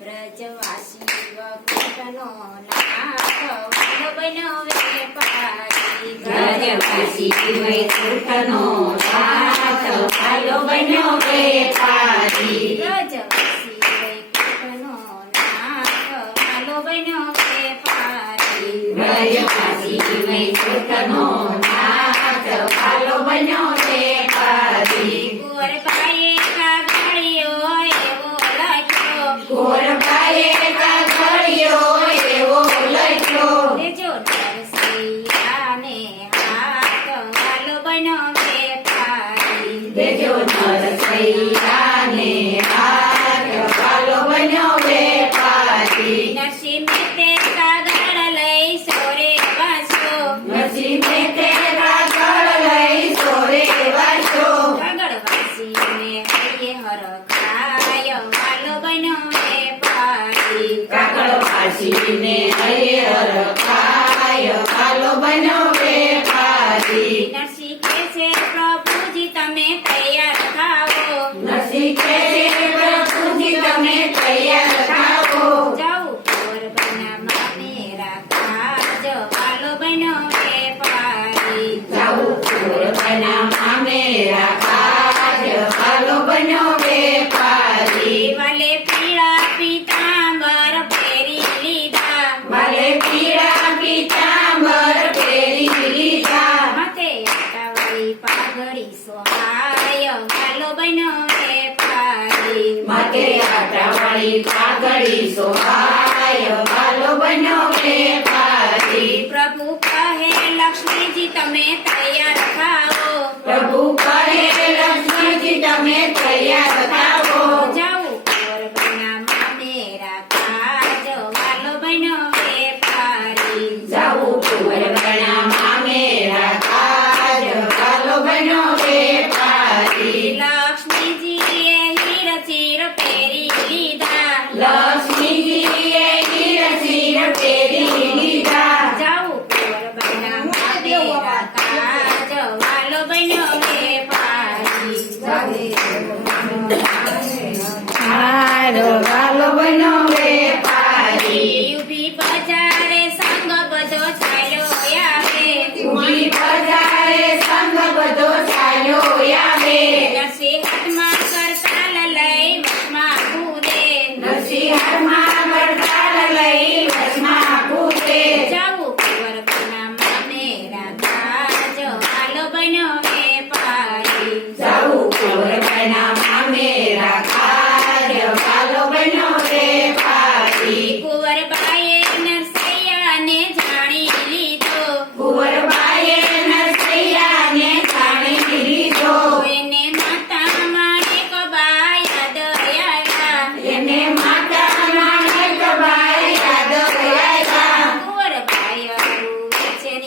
પ્રજવાસી વકુટનો નાથ વલ્લભનો વેપારી પ્રજવાસી વૈકુટનો નાથ વલ્લભનો વેપારી. પ્રજવાસી વૈકુટનો નાથ વલ્લભનો વેપારી. પ્રજવાસી વૈકુટનો ને હરે હર પાય પાલો બનાવ. પાયો કાલો બન્યો હે પારી માથે આટાવાળી કાગળી સોહાય કાલો બન્યો હે પારી પ્રભુ કહે લક્ષ્મીજી તમે તૈયાર થાઓ પ્રભુ કહે લક્ષ્મીજી તમે તૈયાર പേര്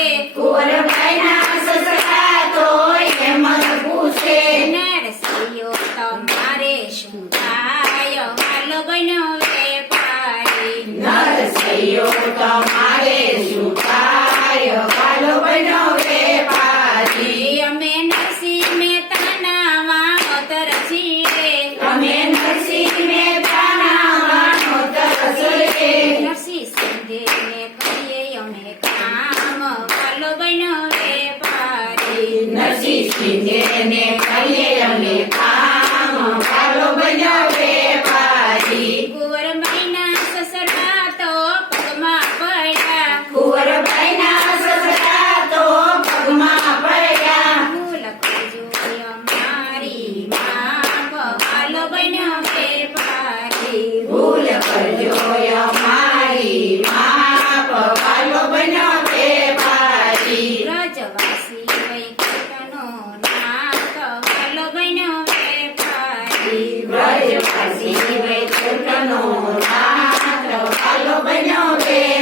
Amén. ಶ್ರೀ ಕಲಿಯಲಿ ಕಾ વ્રજવાસી વૈકુંઠનો નાથ પાલો બન્યો રે